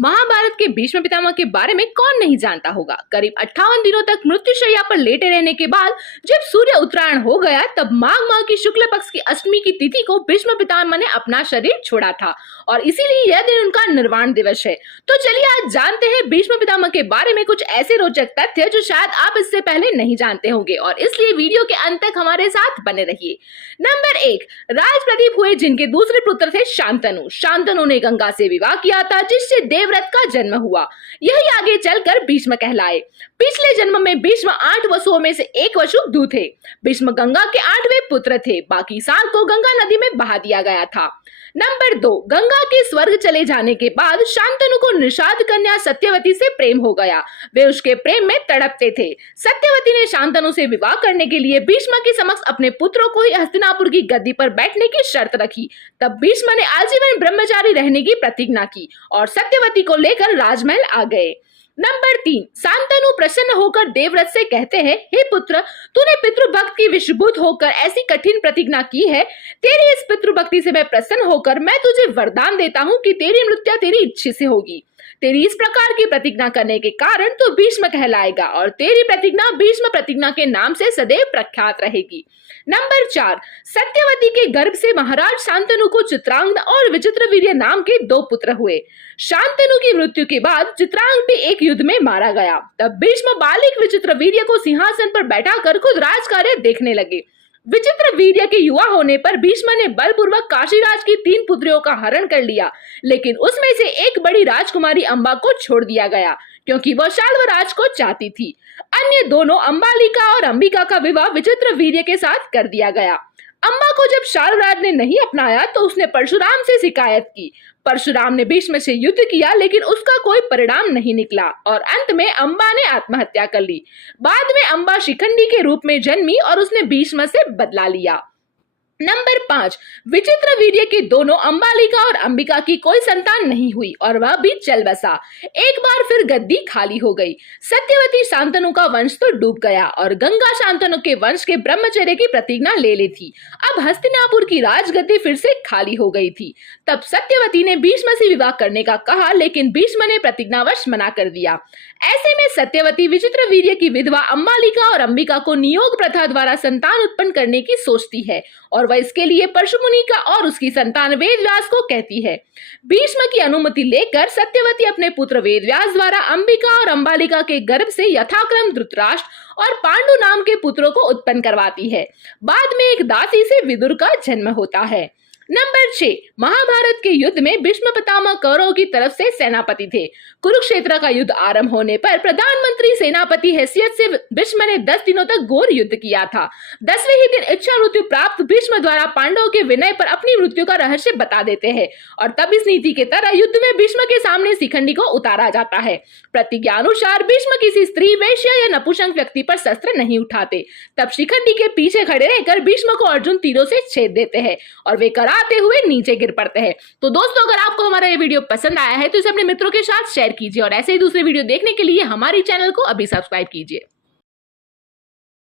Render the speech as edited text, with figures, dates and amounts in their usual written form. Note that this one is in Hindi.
महाभारत के भीष्म पितामह के बारे में कौन नहीं जानता होगा। करीब 58 दिनों तक मृत्युशैया पर लेटे रहने के बाद जब सूर्य उत्तरायण हो गया तब माघ माह की शुक्ल पक्ष की अष्टमी की तिथि को भीष्म पितामह ने अपना शरीर छोड़ा था और इसीलिए यह दिन उनका निर्वाण दिवस है। तो चलिए आज जानते हैं भीष्म पितामह के बारे में कुछ ऐसे रोचक तथ्य जो शायद आप इससे पहले नहीं जानते होंगे और इसलिए वीडियो के अंत तक हमारे साथ बने रहिए। नंबर 1, राज प्रदीप हुए जिनके दूसरे पुत्र थे शांतनु। शांतनु ने गंगा से विवाह किया था जिससे देवव्रत का जन्म हुआ। यही आगे चलकर भीष्म कहलाए। पिछले जन्म में भीष्म 8 वसुओं में से एक वसु दू थे। भीष्म गंगा के 8वें पुत्र थे। बाकी 7 को गंगा नदी में बहा दिया गया था। नंबर 2, गंगा के स्वर्ग चले जाने के बाद शांतनु को निषाद कन्या सत्यवती से प्रेम हो गया। वे उसके प्रेम में तड़पते थे। सत्यवती ने शांतनु से विवाह करने के लिए भीष्म के समक्ष अपने पुत्रों को ही हस्तिनापुर की गद्दी पर बैठने की शर्त रखी। तब भीष्म ने आजीवन ब्रह्मचारी रहने की प्रतिज्ञा की और सत्यवती को लेकर राजमहल आ गए। नंबर 3, शांतनु प्रसन्न होकर देवव्रत से कहते हैं, हे पुत्र, तूने पितृभक्त की विषभूत होकर ऐसी कठिन प्रतिज्ञा की है। तेरी इस पितृभक्ति से मैं प्रसन्न होकर मैं तुझे वरदान देता हूँ कि तेरी मृत्यु तेरी इच्छा से होगी। तेरी इस प्रकार की प्रतिज्ञा करने के कारण तू भीष्म कहलाएगा और तेरी प्रतिज्ञा भीष्म प्रतिज्ञा के नाम से सदैव प्रख्यात रहेगी। नंबर 4, सत्यवती के गर्भ से महाराज शांतनु को चित्रांगद और विचित्रवीर्य नाम के 2 पुत्र हुए। शांतनु की मृत्यु के बाद चित्रांगद भी एक युद्ध में मारा गया। तब भीष्म बालिक विचित्रवीर्य को सिंहासन पर बैठाकर खुद राजकार्य देखने लगे। विचित्रवीर्य के युवा होने पर भीष्म ने बलपूर्वक काशीराज की 3 पुत्रियों का हरण कर लिया, लेकिन उसमें से एक बड़ी राजकुमारी अंबा को छोड़ दिया गया क्योंकि वह शाल्वराज को चाहती थी। अन्य दोनों अंबालिका और अंबिका का विवाह विचित्रवीर्य के साथ कर दिया गया। अंबा को जब शाल्वराज ने नहीं अपनाया तो उसने परशुराम से शिकायत की। परशुराम ने भीष्म से युद्ध किया लेकिन उसका कोई परिणाम नहीं निकला और अंत में अंबा ने आत्महत्या कर ली। बाद में अंबा शिखंडी के रूप में जन्मी और उसने भीष्म से बदला लिया। नंबर 5, विचित्रवीर्य के दोनों अंबालिका और अंबिका की कोई संतान नहीं हुई और वह भी चल बसा। एक बार फिर गद्दी खाली हो गई। सत्यवती शांतनु का वंश तो डूब गया और गंगा शांतनु के वंश के ब्रह्मचर्य की प्रतिज्ञा ले ली थी। अब हस्तिनापुर की राजगद्दी फिर से खाली हो गई थी। तब सत्यवती ने भीष्म से विवाह करने का कहा लेकिन भीष्म ने प्रतिज्ञावश मना कर दिया। ऐसे में सत्यवती विचित्रवीर्य की विधवा अंबालिका और अंबिका को नियोग प्रथा द्वारा संतान उत्पन्न करने की सोचती है और वह इसके लिए परशुमुनि का और उसकी संतान वेदव्यास को कहती है। भीष्म की अनुमति लेकर सत्यवती अपने पुत्र वेदव्यास द्वारा अंबिका और अंबालिका के गर्भ से यथाक्रम धृतराष्ट्र और पांडु नाम के पुत्रों को उत्पन्न करवाती है। बाद में एक दासी से विदुर का जन्म होता है। नंबर 6, महाभारत के युद्ध में भीष्म पितामह कौरवों की तरफ से सेनापति थे। कुरुक्षेत्र का युद्ध आरंभ होने पर प्रधानमंत्री सेनापति हैसियत से भीष्म ने 10 दिनों तक घोर युद्ध किया था। 10वें ही दिन इच्छा मृत्यु प्राप्त भीष्म द्वारा पांडवों के विनय पर अपनी मृत्यु का रहस्य बता देते हैं और तब इस नीति के तरह युद्ध में भीष्म के सामने शिखंडी को उतारा जाता है। प्रतिज्ञा अनुसार भीष्म किसी स्त्री, वेश्या या नपुंसक व्यक्ति पर शस्त्र नहीं उठाते। तब शिखंडी के पीछे खड़े रहकर भीष्म को अर्जुन तीरों से छेद देते हैं और वे कराते हुए नीचे गिर पड़ते हैं। तो दोस्तों, अगर आपको हमारा ये वीडियो पसंद आया है तो इसे अपने मित्रों के साथ शेयर कीजिए और ऐसे ही दूसरे वीडियो देखने के लिए हमारी चैनल को अभी सब्सक्राइब कीजिए।